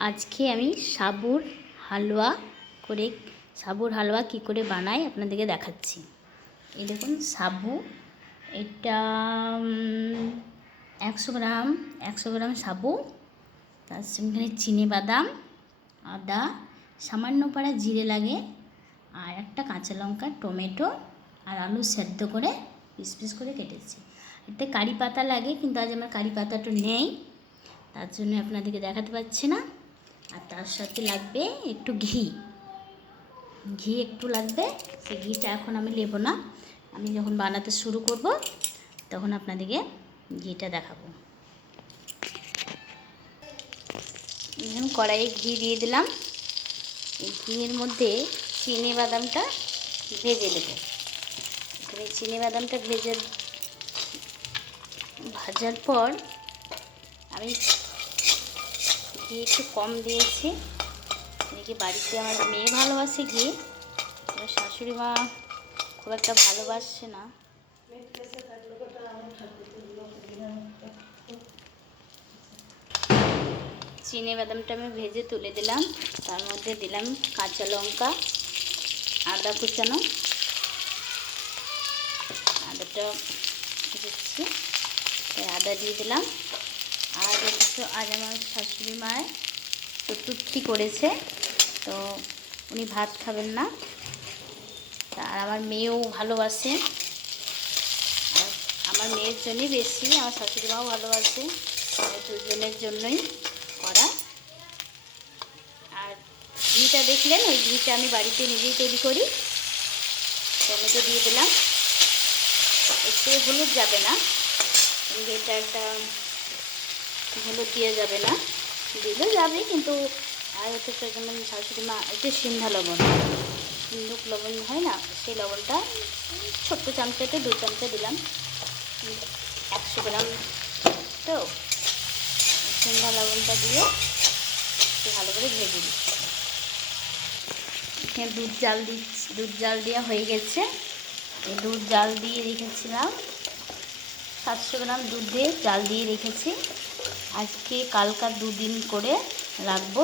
আজকে আমি সাবুর হালুয়া কি করে বানাই আপনাদেরকে দেখাচ্ছি। এই দেখুন সাবু, এটা 100 গ্রাম সাবু, তার সঙ্গে চিনি বাদাম, আদা, সামান্য পাড়া জিরে লাগে, আর একটা কাঁচা লঙ্কা, টমেটো আর আলু সেদ্ধ করে পিস পিস করে কেটেছি। এতে কারি পাতা লাগে, কিন্তু আজ আমার কারি পাতাটা নেই, তার জন্য আপনাদেরকে দেখাতে পারছি না। আর তার সাথে লাগবে একটু ঘি একটু লাগবে। সেই ঘিটা এখন আমি নেব না, আমি যখন বানাতে শুরু করব তখন আপনাদেরকে ঘিটা দেখাবো। কড়াইয়ে ঘি দিয়ে দিলাম। এই ঘিয়ের মধ্যে চিনি বাদামটা ভেজে নেব। এখানে চিনি বাদামটা ভাজার পর আমি ঘি একটু কম দিয়েছি। এদিকে বাড়িতে আমার মেয়ে ভালোবাসে ঘি, আমার শাশুড়ি মা খুব একটা ভালোবাসে না। চিনি বাদামটা আমি ভেজে তুলে দিলাম, তার মধ্যে দিলাম কাঁচা লঙ্কা, আদা কুচানো, আদাটা দিচ্ছি, আদা দিয়ে দিলাম। আর আজ আমার শাশুড়ি মায়ের চতুর্থী করেছে, তো উনি ভাত খাবেন না, আর আমার মেয়েও ভালোবাসে, আর আমার মেয়ের জন্যই বেশি, আমার শাশুড়ি মাও ভালোবাসে, দুজনের জন্যই করা। আর ঘিটা দেখলেন, ওই ঘিটা আমি বাড়িতে নিজেই তৈরি করি। টমেটো দিয়ে দিলাম, একটু হলুদ যাবে না, এটা একটা হলুদ দিয়ে যাবে না, দিলেও যাবে, কিন্তু আর হচ্ছে যেমন শাশুড়ি মা একটু সিন্ধা লবণ, সিন্ধুক লবণ হয় না, সেই লবণটা ছোট্ট চামচাতে 2 চামচা দিলাম। 100 গ্রাম তো সিন্ধা লবণটা দিয়ে একটু ভালো করে ভেজে দিচ্ছি। এখানে দুধ জাল দেওয়া হয়ে গেছে। এই দুধ জাল দিয়ে রেখেছিলাম, 700 গ্রাম দুধ দিয়ে জাল দিয়ে রেখেছি। আজকে কালকা 2 দিন করে রাখবো,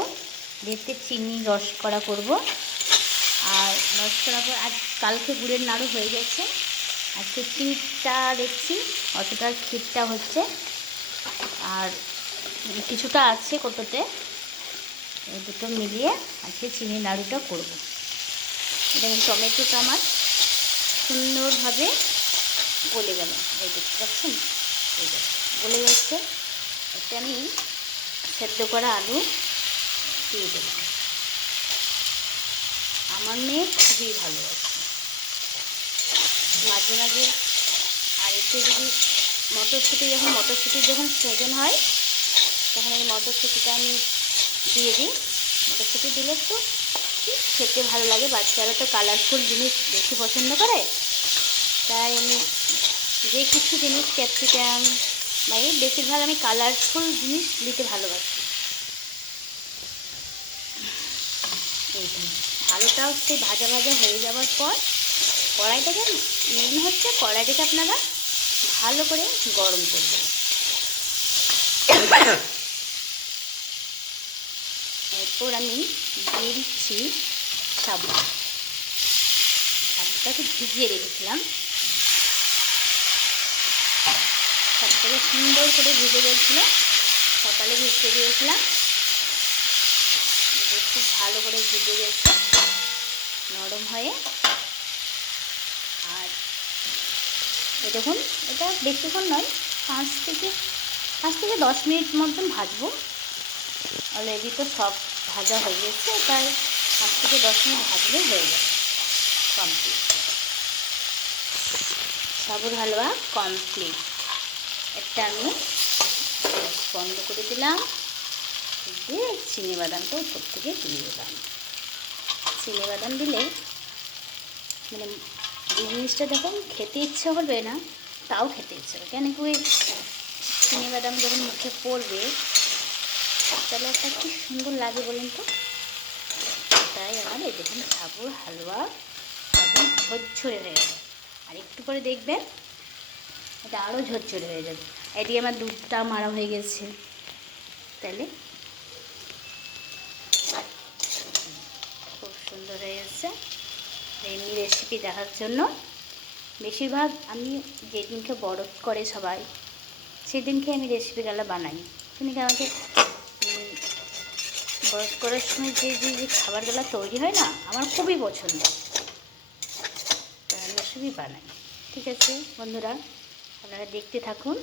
এতে চিনি রস করা করব। আর রস করার পর আজ কালকে গুড়ের নাড়ু হয়ে গেছে, আজকে চিনিটা দেখছি অতটা ক্ষীরটা হচ্ছে, আর কিছুটা আছে কততে, এই দুটো মিলিয়ে আজকে চিনি নাড়ুটা করব। দেখুন টমেটোটা আমার সুন্দরভাবে গলে গেল, এই দেখতে পাচ্ছেন, এই গলে যাচ্ছে। এতে আমি সেদ্ধ করা আলু দিয়ে দিলাম। আমার মেয়ে খুবই ভালোবাসে মাঝে মাঝে। আর এতে যদি মটরশুঁটি যখন সেজন হয়, তখন এই মটরশুঁটিটা আমি দিয়ে দিই। মটরশুঁটি দিলে তো খেতে ভালো লাগে, বাচ্চারা তো কালারফুল জিনিস বেশি পছন্দ করে, তাই আমি যে কিছু জিনিস ক্যাপসিকাম বা এই বেশিরভাগ আমি কালারফুল জিনিস দিতে ভালোবাসি। আলুটাও সেই ভাজা হয়ে যাওয়ার পর কড়াইটাকে কড়াইটাকে আপনারা ভালো করে গরম করবেন। এরপর আমি দিয়ে দিচ্ছি সাবুটাকে ভিজিয়ে রেখেছিলাম। সাবুটাকে সুন্দর করে ভিজে গেছিল, সকালে ভিজতে দিয়েছিলাম, খুব ভালো করে ভিজে গেছে নরম হয়ে। আর দেখুন, এটা বেশিক্ষণ নয়, 5 থেকে 10 মিনিট মতন ভাজবো। অলরেডি তো সব ভাজা হয়ে গেছে, তাই 5 থেকে 10 মিনিট ভাজলে হয়ে যাবে, কমপ্লিট। সাবুর হালুয়া কমপ্লিট। একটা আমি বন্ধ করে দিলাম, দিয়ে চিনি বাদামটা উপর থেকে দিয়ে দিলাম। চিনি বাদাম দিলে মানে যে জিনিসটা দেখুন খেতে ইচ্ছে হবে না, তাও খেতে ইচ্ছে হবে, কেন কি চিনি বাদাম যখন মুখে পড়বে তাহলে একটা কি সুন্দর লাগে বলুন তো। তাই আমার এই দেখুন সাবুর হালুয়া একদম ঝরঝরে হয়ে যাবে, আর একটু করে দেখবেন এটা আরও ঝরঝরে হয়ে যাবে। এদিকে আমার দুধটা মারা হয়ে গেছে, তাহলে এসছে এমনি রেসিপি দেখার জন্য। বেশিরভাগ আমি যেদিনকে বরফ করে সবাই সেদিনকে আমি রেসিপিগুলো বানাই। সেদিনকে আমাকে বরফ করার সময় যে যে যে খাবারগুলো তৈরি হয় না, আমার খুবই পছন্দ, আমি সবই বানাই। ঠিক আছে বন্ধুরা, আপনারা দেখতে থাকুন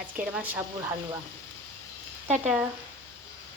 আজকের আমার সাবুর হালুয়া। টাটা।